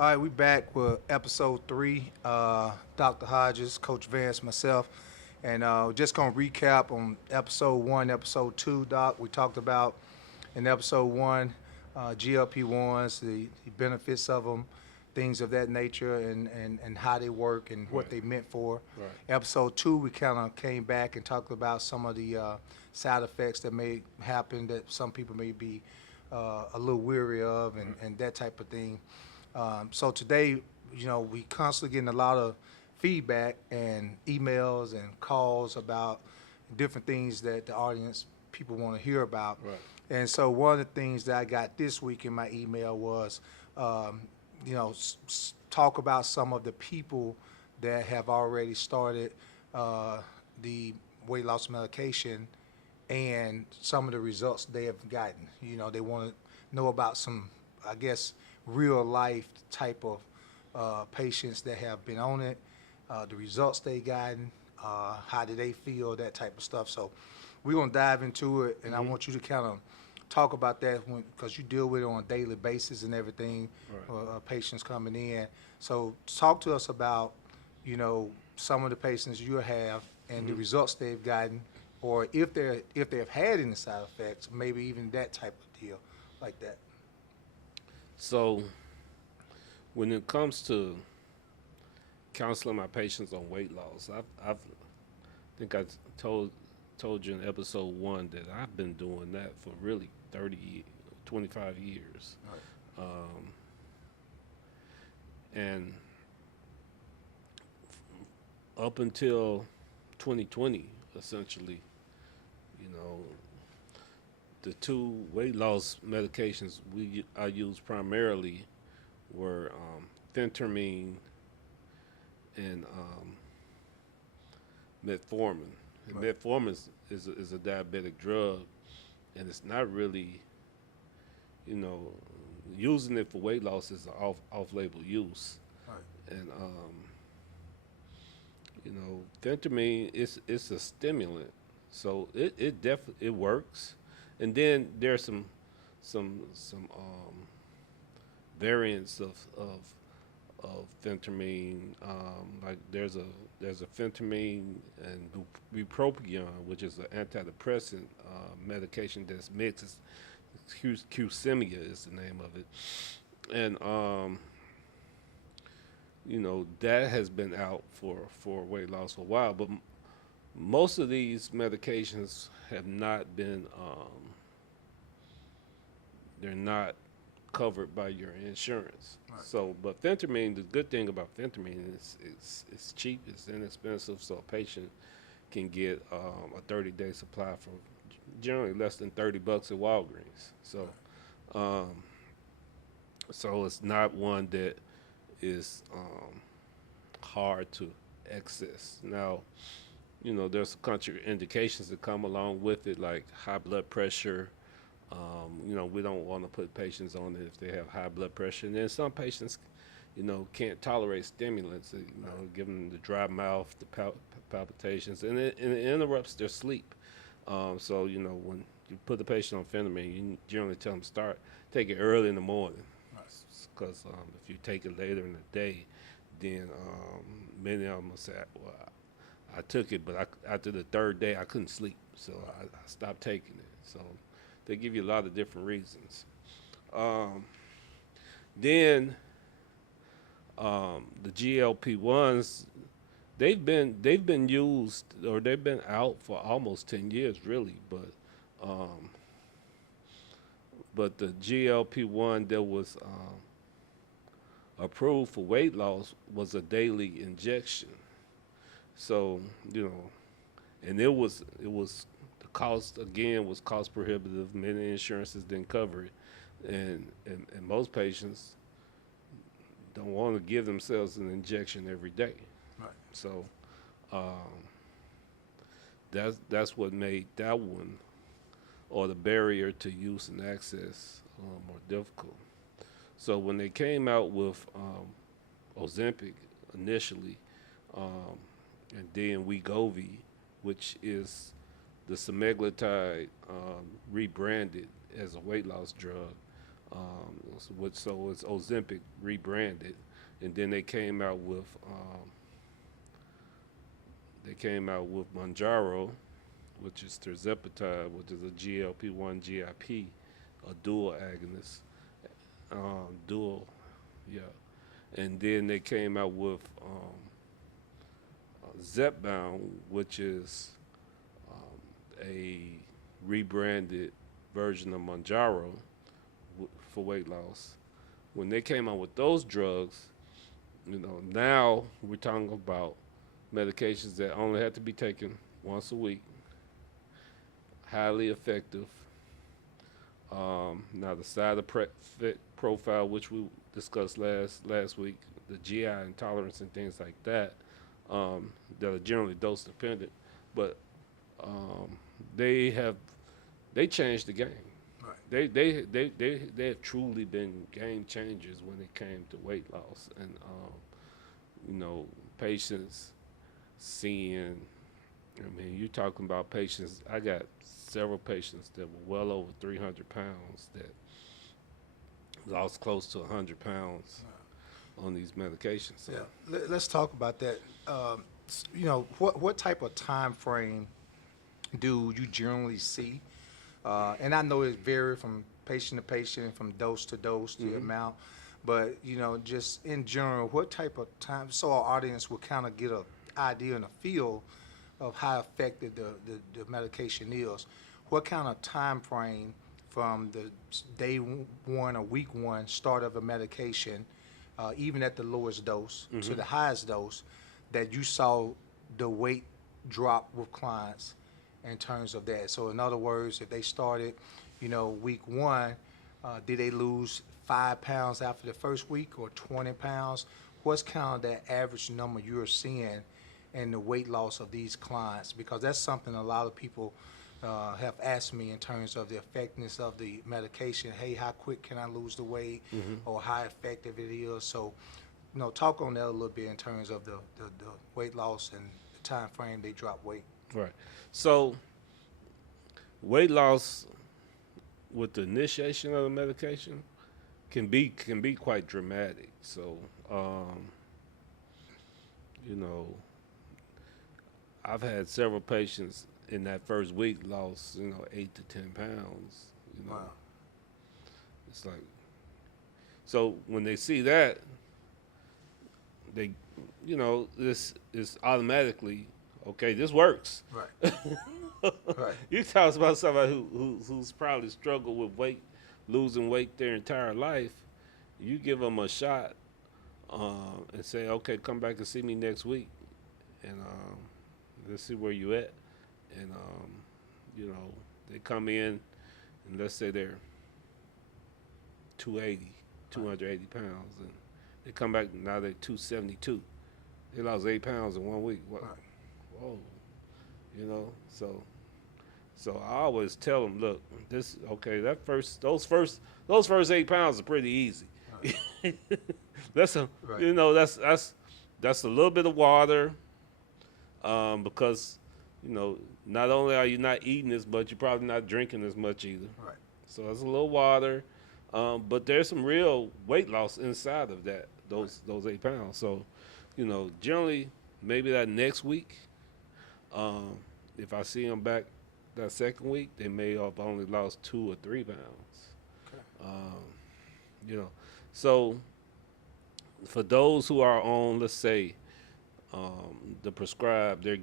All right, we back with episode 3. Dr. Hodges, Coach Vance, myself, and just gonna recap on episode 1, episode 2. Doc, we talked about in episode 1 GLP-1s, the benefits of them, things of that nature, and how they work and what Right, they meant for. right, Episode 2, we kind of came back and talked about some of the side effects that may happen that some people may be a little weary of, right. and that type of thing. So today, we constantly getting a lot of feedback and emails and calls about different things that the audience people want to hear about. Right. And so one of the things that I got this week in my email was, um, talk about some of the people that have already started the weight loss medication and some of the results they have gotten. They want to know about some, I guess, real life type of patients that have been on it, the results they gotten, how do they feel, that type of stuff. So we're gonna dive into it, and I Mm-hmm. want you to kind of talk about that because you deal with it on a daily basis and everything. Right. Patients coming in. So talk to us about some of the patients you have and the Mm-hmm. results they've gotten, or if they've had any side effects, maybe even that type of deal like that. So when it comes to counseling my patients on weight loss, I've think I told you in episode 1 that I've been doing that for really 25 years, um, and up until 2020, essentially, you know, the two weight loss medications I used primarily were phentermine and metformin. And Right. metformin is a diabetic drug, and it's not really, you know, using it for weight loss is an off label use. Right. And phentermine it's a stimulant, so it definitely it works. And then there's some variants of phentermine. Like there's a phentermine and bupropion, which is an antidepressant medication that's mixed. Qsimia is the name of it, and that has been out for weight loss for a while. But most of these medications have not been they're not covered by your insurance. Right. So, but phentermine, the good thing about phentermine is it's cheap, it's inexpensive, so a patient can get a 30-day supply for generally less than $30 at Walgreens. Um, so it's not one that is hard to access. Now, there's contraindications that come along with it, like high blood pressure. We don't want to put patients on it if they have high blood pressure. And then some patients, can't tolerate stimulants, give them the dry mouth, the palpitations, and it interrupts their sleep. When you put the patient on phentermine, you generally tell them take it early in the morning, Right. because if you take it later in the day, then many of them will say, well, I took it, but after the third day, I couldn't sleep, so I stopped taking it. So they give you a lot of different reasons. Then the GLP-1s, they've been used, or they've been out for almost 10 years, really. But the GLP-1 that was approved for weight loss was a daily injection. So, and the cost again was cost prohibitive. Many insurances didn't cover it, and most patients don't want to give themselves an injection every day. Right. So um, that's what made that one, or the barrier to use and access, more difficult. So when they came out with Ozempic initially, um, and then Wegovy, which is the semaglutide rebranded as a weight loss drug, So it's Ozempic rebranded, and then they came out with Mounjaro, which is tirzepatide, which is a GLP-1 GIP, a dual agonist, dual, yeah. And then they came out with Zepbound, which is a rebranded version of Mounjaro for weight loss. When they came out with those drugs, now we're talking about medications that only have to be taken once a week, highly effective. Now the side effect profile, which we discussed last week, the GI intolerance and things like that, that are generally dose dependent, but they changed the game. Right. They have truly been game changers when it came to weight loss, and patients seeing. I mean, you're talking about patients. I got several patients that were well over 300 pounds that lost close to 100 pounds on these medications. So. Yeah, let's talk about that. What type of time frame do you generally see? And I know it varies from patient to patient, from dose to dose, the amount. But just in general, what type of time, so our audience will kind of get an idea and a feel of how effective the medication is. What kind of time frame from the day one or week one start of a medication, even at the lowest dose to the highest dose, that you saw the weight drop with clients in terms of that? So in other words, if they started, week one, did they lose 5 pounds after the first week or 20 pounds? What's kind of that average number you're seeing in the weight loss of these clients? Because that's something a lot of people have asked me in terms of the effectiveness of the medication. Hey, how quick can I lose the weight, or how effective it is? So, talk on that a little bit in terms of the weight loss and the time frame they drop weight. Right. So, weight loss with the initiation of the medication can be quite dramatic. So, I've had several patients in that first week lost, 8 to 10 pounds. Wow. It's like, so when they see that, they, this is automatically, okay, this works. Right. Right. You talk about somebody who's probably struggled with losing weight their entire life. You give them a shot and say, okay, come back and see me next week, and let's see where you at. And they come in, and let's say they're 280 pounds, and they come back, now they're 272. They lost 8 pounds in 1 week. What? Right. Whoa, so I always tell them, look, those first 8 pounds are pretty easy. Right. That's a little bit of water, because not only are you not eating as much, you're probably not drinking as much either. Right. So it's a little water, but there's some real weight loss inside of those 8 pounds. So, generally maybe that next week, if I see them back that second week, they may have only lost 2 or 3 pounds. Okay. So for those who are on, let's say, the prescribed, they're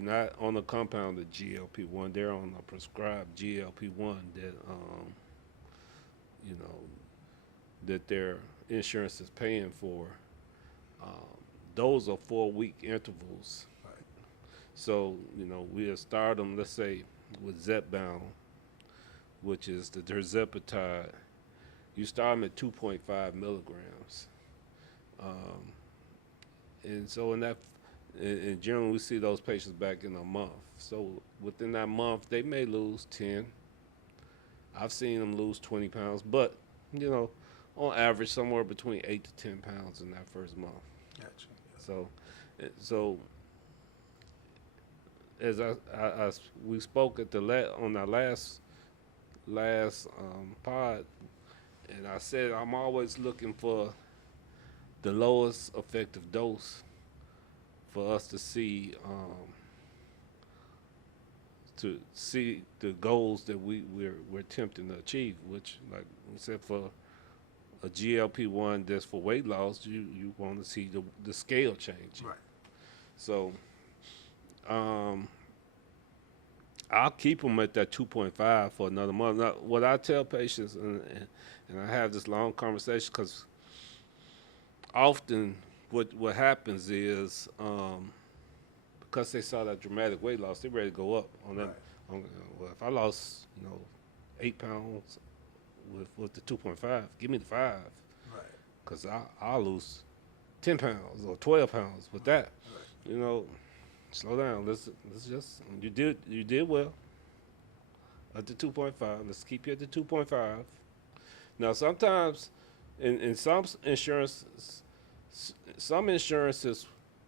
not on a compounded GLP-1, they're on a prescribed GLP-1 that, that their insurance is paying for. Those are 4-week intervals. Right. So, we'll start them, let's say, with Zepbound, which is the tirzepatide. You start them at 2.5 milligrams. And so in general, we see those patients back in a month. So within that month, they may lose 10. I've seen them lose 20 pounds, but, on average, somewhere between 8 to 10 pounds in that first month. Gotcha. So as we spoke at on our last pod, And I said I'm always looking for the lowest effective dose for us to see the goals that we're attempting to achieve. Which, like we said, for a GLP-1 that's for weight loss, you want to see the scale change. Right. So I'll keep them at that 2.5 for another month. Now, what I tell patients, and I have this long conversation, because often what happens is because they saw that dramatic weight loss, they're ready to go up on that. Right. Well, if I lost 8 pounds with the 2.5, give me the 5, Right. because I'll lose 10 pounds or 12 pounds with that. Right. Slow down. Let's just you did well at the 2.5. Let's keep you at the 2.5. Now sometimes in some insurances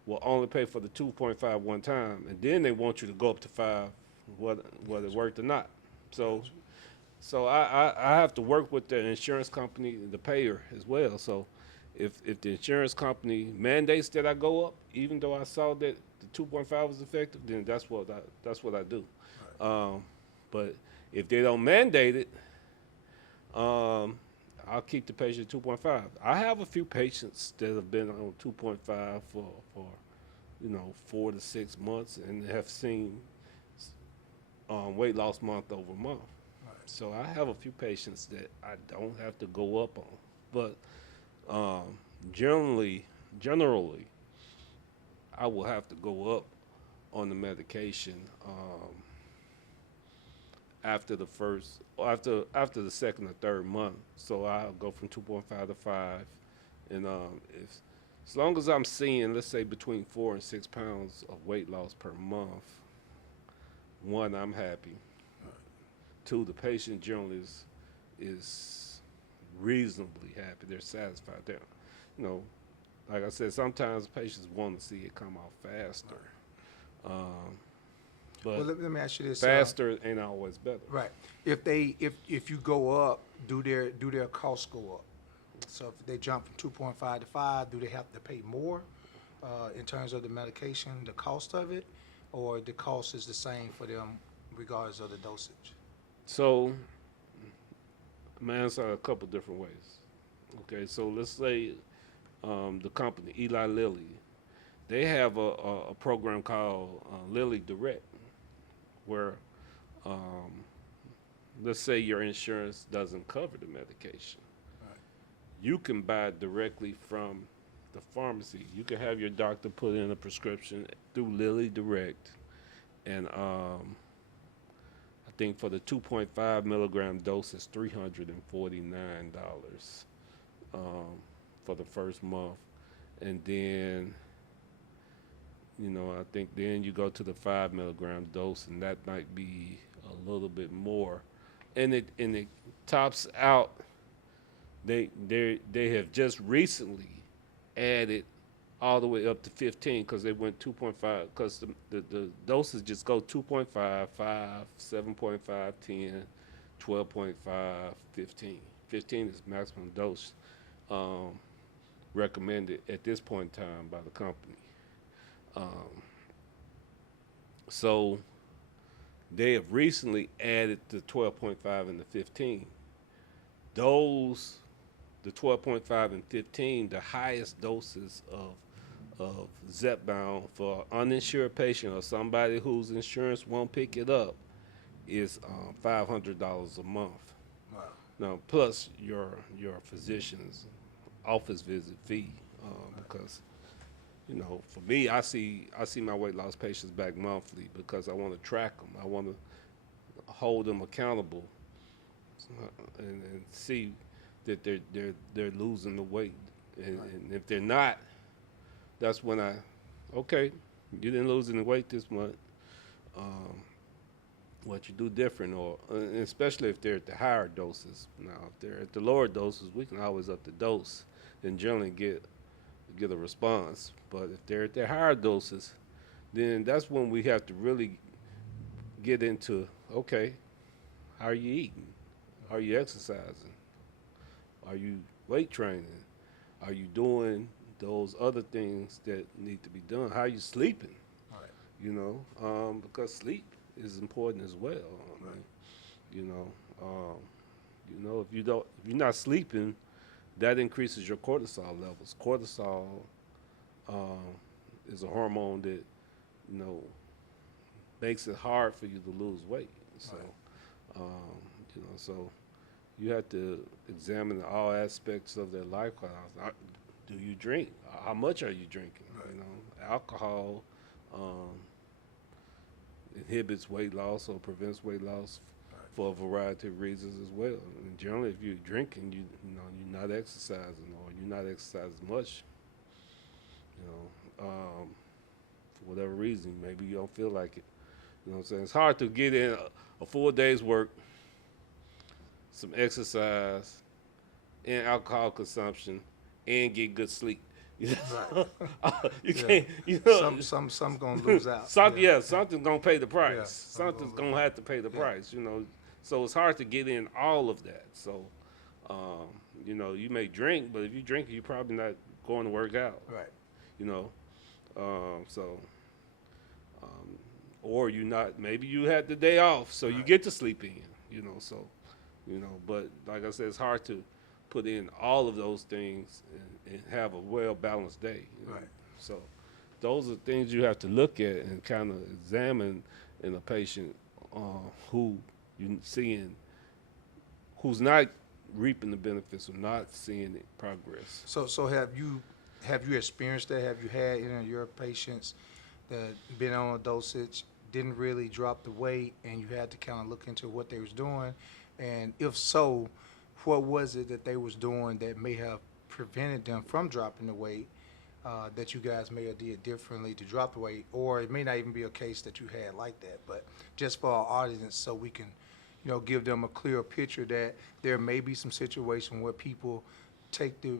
will only pay for the 2.5 one time, and then they want you to go up to 5, whether it worked or not. So I have to work with the insurance company, the payer as well. So if the insurance company mandates that I go up, even though I saw that the 2.5 was effective, then that's what I do. Right. But if they don't mandate it, I'll keep the patient at 2.5. I have a few patients that have been on 2.5 for 4 to 6 months and have seen weight loss month over month. Right. So I have a few patients that I don't have to go up on, but generally, I will have to go up on the medication after the second or third month. So I'll go from 2.5 to 5, and as long as I'm seeing, let's say, between 4 and 6 pounds of weight loss per month, one, I'm happy. Two, the patient generally is reasonably happy. They're satisfied. Like I said, sometimes patients want to see it come off faster. But Well, let me ask you this. faster ain't always better. Right. If you go up, do their costs go up? So if they jump from 2.5 to 5, do they have to pay more in terms of the medication, the cost of it, or the cost is the same for them regardless of the dosage? So, I'm gonna answer a couple different ways. Okay, so let's say the company Eli Lilly, they have a program called Lilly Direct, where let's say your insurance doesn't cover the medication. Right. You can buy it directly from the pharmacy. You can have your doctor put in a prescription through Lilly Direct, and I think for the 2.5 milligram dose is $349 for the first month, and then I think then you go to the 5 milligram dose, and that might be a little bit more, and it tops out. They have just recently added all the way up to 15, because they went 2.5, because the doses just go 2.5, 5, 7.5, 10, 12.5, 15. 15 is maximum dose recommended at this point in time by the company. So they have recently added the 12.5 and the 15. Those, the 12.5 and 15, the highest doses of Zepbound for uninsured patient or somebody whose insurance won't pick it up is $500 a month. Wow. Now, plus your physician's office visit fee, because for me, I see my weight loss patients back monthly because I want to track them. I want to hold them accountable and see that they're losing the weight. And if they're not, that's when okay, you didn't lose any weight this month. What you do different, or especially if they're at the higher doses. Now, if they're at the lower doses, we can always up the dose and generally get a response. But if they're at their higher doses, then that's when we have to really get into, okay, how are you eating? Are you exercising? Are you weight training? Are you doing those other things that need to be done? How are you sleeping? Right. You know, because sleep is important as well. Right. You know, if you're not sleeping, that increases your cortisol levels. Cortisol um, is a hormone that you know makes it hard for you to lose weight. So, Right. so you have to examine all aspects of their lifestyle. Do you drink? How much are you drinking? Right. You know, alcohol um, inhibits weight loss or prevents weight loss Right. for a variety of reasons as well. And generally, if you're drinking, you're not exercising or you're not exercising much. You know, for whatever reason, maybe you don't feel like it. You know what I'm saying? It's hard to get in a full day's work, some exercise, and alcohol consumption, and get good sleep. You know? You Yeah. can't. You know, Some gonna lose out. something's gonna pay the price. Yeah, Something's gonna have to pay the Yeah. price. You know, so it's hard to get in all of that. So, you may drink, but if you drink, you're probably not going to work out. Right. You know, so. Or you not, maybe you had the day off, so you Right. get to sleep in, but like I said, it's hard to put in all of those things and have a well-balanced day. Right. So those are things you have to look at and kind of examine in a patient who you're seeing, who's not reaping the benefits or not seeing it progress. So have you experienced that? Have you had any of your patients that been on a dosage, didn't really drop the weight, and you had to kind of look into what they was doing? And if so, what was it that they was doing that may have prevented them from dropping the weight that you guys may have did differently to drop the weight? Or it may not even be a case that you had like that, but just for our audience so we can, give them a clearer picture that there may be some situation where people take the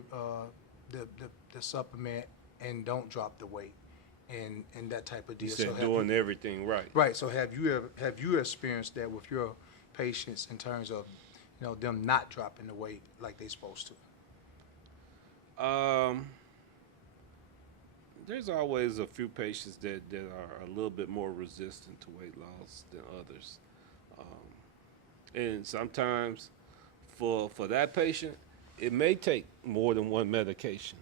supplement and don't drop the weight and that type of deal. You said have doing you, everything right. right. So have you experienced that with your patients in terms of them not dropping the weight like they supposed to? There's always a few patients that are a little bit more resistant to weight loss than others. And sometimes for that patient, it may take more than one medication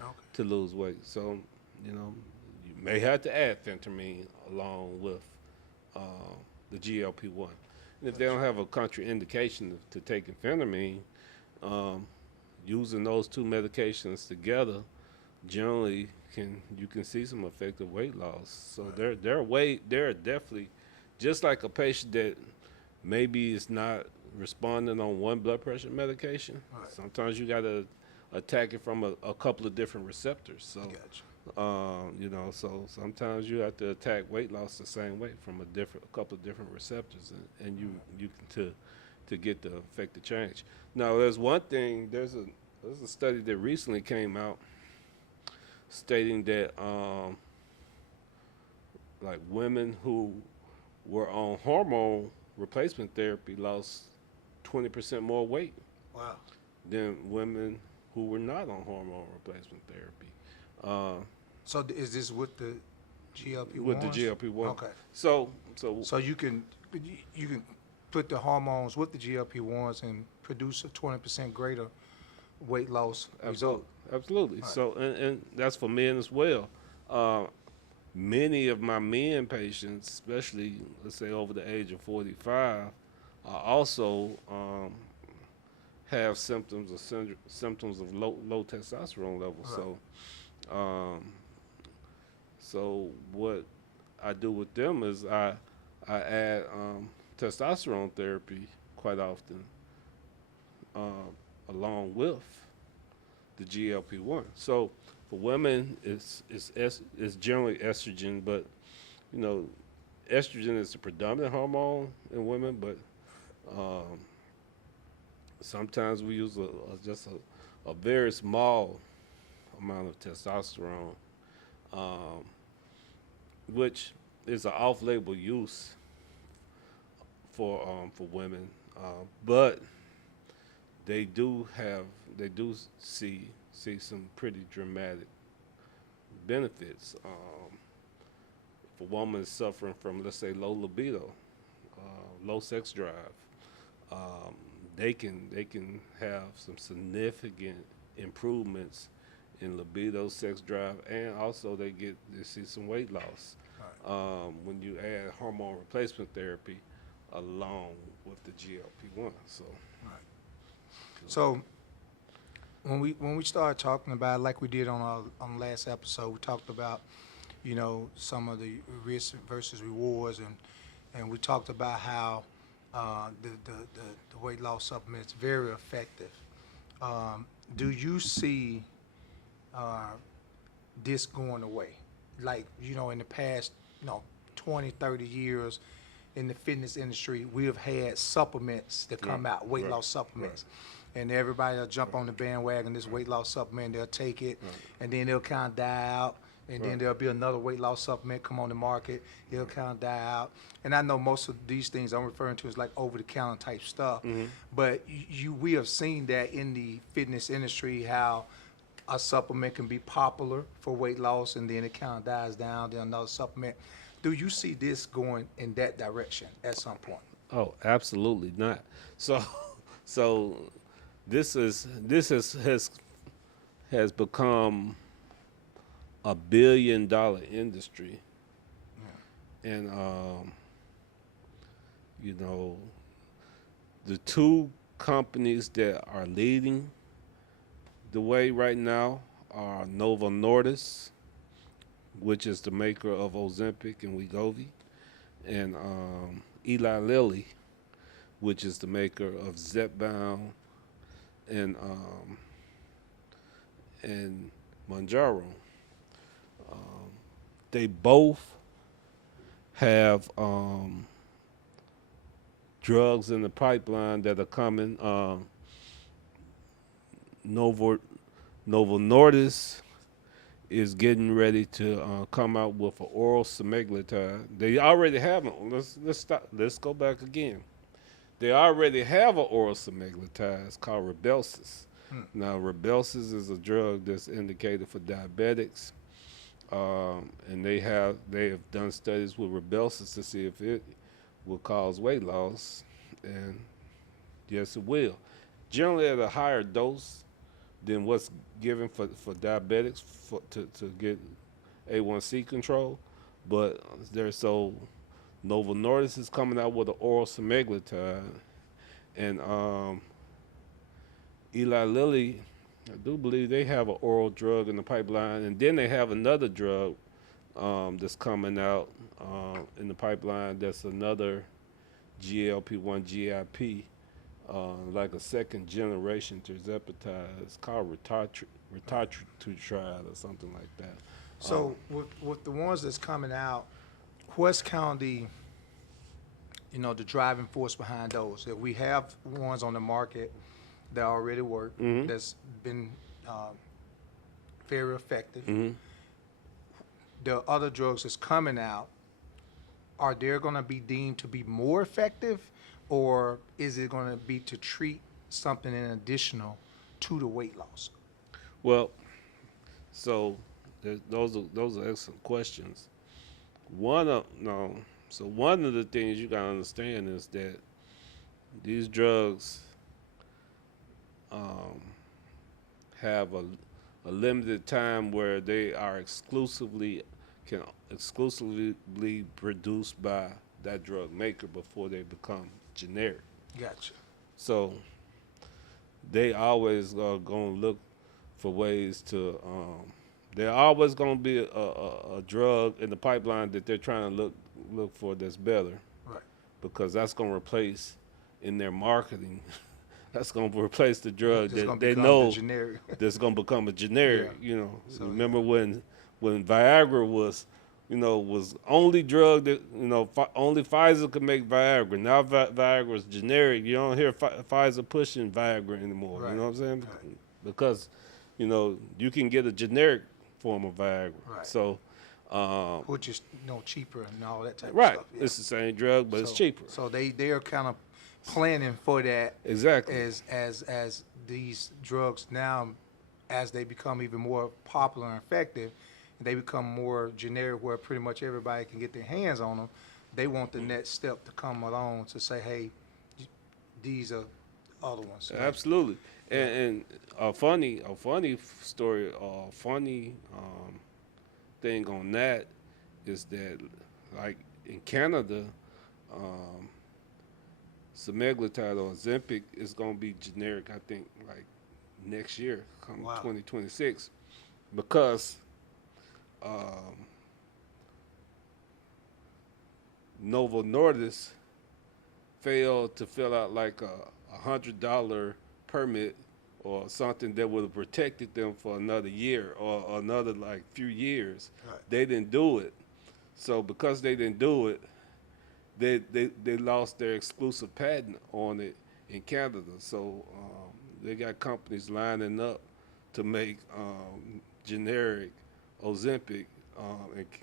Okay. to lose weight. So, you may have to add phentermine along with the GLP-1. And if they don't have a contraindication to taking phentermine, using those two medications together, generally you can see some effective weight loss. So they're definitely, just like a patient that maybe is not responding on one blood pressure medication. Right. Sometimes you got to attack it from a couple of different receptors. So, Gotcha. so sometimes you have to attack weight loss the same way from a couple of different receptors, and you can to get the effective change. Now, there's one thing. There's a study that recently came out stating that like women who were on hormone replacement therapy lost 20% more weight Wow. than women who were not on hormone replacement therapy. So is this with the GLP-1s? With the GLP-1. Okay. So you can put the hormones with the GLP-1s and produce a 20% greater weight loss result. Absolutely. Right. So and that's for men as well. Many of my men patients, especially let's say over the age of 45, also have symptoms of low testosterone levels. Right. So what I do with them is I add testosterone therapy quite often along with the GLP-1. So for women, it's generally estrogen, but estrogen is the predominant hormone in women, but sometimes we use just a very small amount of testosterone, which is an off-label use for women, but they do see some pretty dramatic benefits. If a woman is suffering from, let's say, low libido, low sex drive, they can have some significant improvements in libido, sex drive, and also they see some weight loss when you add hormone replacement therapy along with the GLP-1. So, So when we started talking about, like we did on the last episode, we talked about, some of the risks versus rewards, and we talked about how the weight loss supplement is very effective. Do you see this going away? Like, in the past, 20, 30 years in the fitness industry, we have had supplements that come out, weight loss supplements. And everybody will jump on the bandwagon, this weight loss supplement, they'll take it, and then they'll kind of die out. And then there'll be another weight loss supplement come on the market, it'll kind of die out. And I know most of these things I'm referring to is like over-the-counter type stuff. But we have seen that in the fitness industry, how a supplement can be popular for weight loss, and then it kind of dies down, then another supplement. Do you see this going in that direction at some point? oh, absolutely not. So this has become a $1 billion industry, and the two companies that are leading the way right now are Novo Nordisk, which is the maker of Ozempic and Wegovy, and Eli Lilly, which is the maker of Zepbound and Mounjaro. They both have drugs in the pipeline that are coming. Novo Nordisk is getting ready to come out with an oral semaglutide. They already have one. Let's go back again. They already have an oral semaglutide. It's called Rybelsus. Now, Rybelsus is a drug that's indicated for diabetics, and they have done studies with Rybelsus to see if it will cause weight loss, and yes, it will. Generally at a higher dose than what's given for diabetics to get A1C control, but Novo Nordisk is coming out with an oral semaglutide, and Eli Lilly, I do believe they have an oral drug in the pipeline, and then they have another drug that's coming out in the pipeline that's another GLP-1 GIP, like a second generation tirzepatide. It's called retatrutide or something like that. So with the ones that's coming out, what's kind of the driving force behind those? If we have ones on the market that already work, that's been very effective. The other drugs that's coming out, are they going to be deemed to be more effective, or is it going to be to treat something in additional to the weight loss? Well, so those are excellent questions. One of the things you gotta understand is that these drugs have a limited time where they are exclusively produced by that drug maker before they become generic. Gotcha. So they always are going to look for ways to. There always going to be a drug in the pipeline that they're trying to look for that's better, Right. because that's going to replace in their marketing. That's going to replace the drug that they know that's going to become a generic. Yeah. So, remember when Viagra was only drug that only Pfizer could make Viagra. Now Viagra is generic. You don't hear Pfizer pushing Viagra anymore. Right. You know what I'm saying? Right. Because you can get a generic form of Viagra. Right. So which is cheaper and all that type of right, stuff. Yeah. it's the same drug, but it's cheaper. So they are kind of planning for that. Exactly. As these drugs now, as they become even more popular and effective, they become more generic where pretty much everybody can get their hands on them. They want the next step to come along to say, hey, these are other ones. Absolutely. And a funny story, funny thing on that is that, like in Canada, semaglutide or Ozempic is going to be generic, I think, like next year, come 2026, because Novo Nordisk failed to fill out like a $100 permit or something that would have protected them for another year or another like few years. Right. They didn't do it. So because they didn't do it, they lost their exclusive patent on it in Canada. So they got companies lining up to make generic Ozempic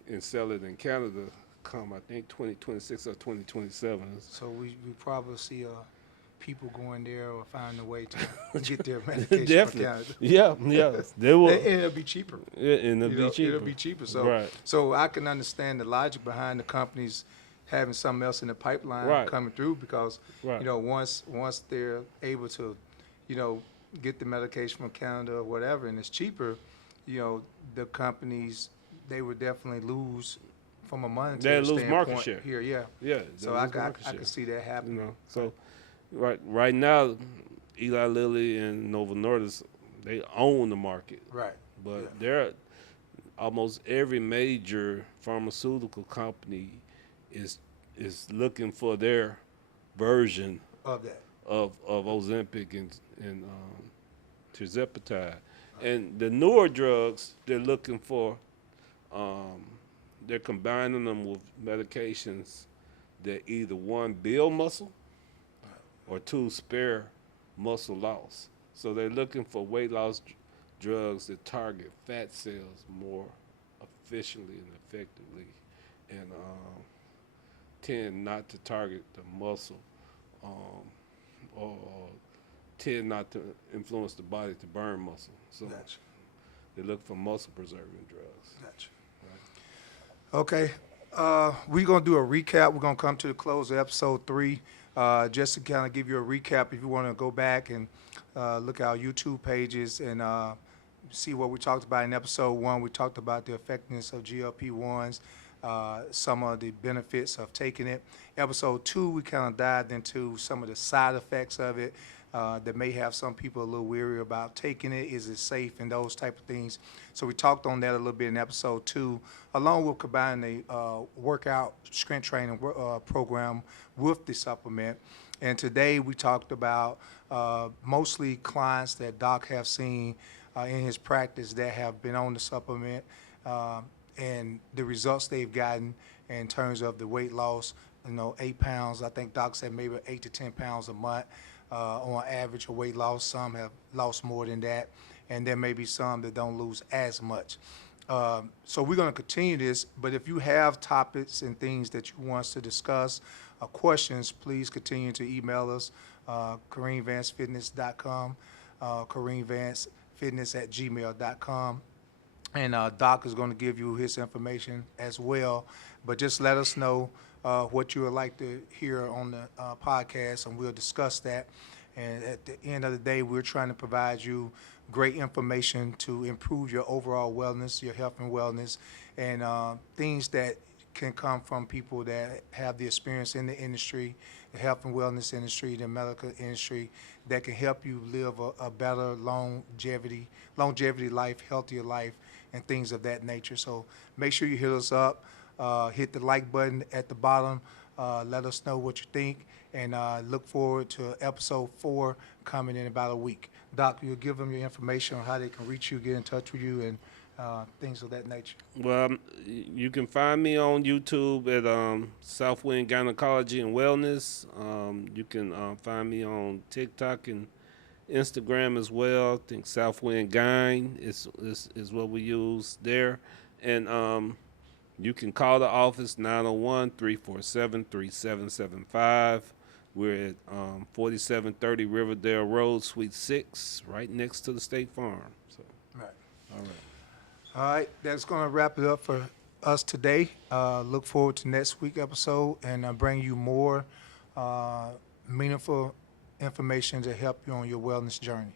and sell it in Canada come, I think, 2026 or 2027. So we probably see people going there or finding a way to get their medication Definitely. from Canada. Yeah. They will. And it'll be cheaper. It'll be cheaper. It'll be cheaper. So, Right. so I can understand the logic behind the companies having something else in the pipeline coming through because, once they're able to, get the medication from Canada or whatever, and it's cheaper, the companies, they would definitely lose from a monetary They lose standpoint market share. here. Yeah. Yeah. So I can see that happening. So right now, Eli Lilly and Novo Nordisk, they own the market. Right. But they're almost every major pharmaceutical company is looking for their version Of that. of Ozempic and tirzepatide. And the newer drugs, they're looking for, they're combining them with medications that either one, build muscle, or two, spare muscle loss. So they're looking for weight loss drugs that target fat cells more efficiently and effectively, and tend not to target the muscle, or tend not to influence the body to burn muscle. So Gotcha. they look for muscle preserving drugs. Gotcha. Okay. We're going to do a recap. We're going to come to the close of episode 3. Just to kind of give you a recap, if you want to go back and look at our YouTube pages and see what we talked about in episode 1. We talked about the effectiveness of GLP-1s, some of the benefits of taking it. Episode 2, we kind of dived into some of the side effects of it that may have some people a little weary about taking it. Is it safe and those type of things? So we talked on that a little bit in episode 2, along with combining a workout strength training program with the supplement. And today we talked about mostly clients that Doc have seen in his practice that have been on the supplement and the results they've gotten in terms of the weight loss. 8 pounds. I think Doc said maybe 8 to 10 pounds a month on average of weight loss. Some have lost more than that, and there may be some that don't lose as much. So we're going to continue this, but if you have topics and things that you want us to discuss, questions, please continue to email us, KareemVanceFitness.com, KareemVanceFitness@gmail.com. And Doc is going to give you his information as well. But just let us know what you would like to hear on the podcast, and we'll discuss that. And at the end of the day, we're trying to provide you great information to improve your overall wellness, your health and wellness, and things that can come from people that have the experience in the industry, the health and wellness industry, the medical industry, that can help you live a better longevity life, healthier life, and things of that nature. So make sure you hit us up, hit the like button at the bottom, let us know what you think, and look forward to episode 4 coming in about a week. Doc, you'll give them your information on how they can reach you, get in touch with you, and things of that nature. Well, you can find me on YouTube at Southwind Gynecology and Wellness. You can find me on TikTok and Instagram as well. I think Southwind Gyne is what we use there. And you can call the office 901-347-3775. We're at 4730 Riverdale Road, Suite 6, right next to the State Farm. So, Right. all right. All right, that's going to wrap it up for us today. Look forward to next week's episode and bring you more meaningful information to help you on your wellness journey.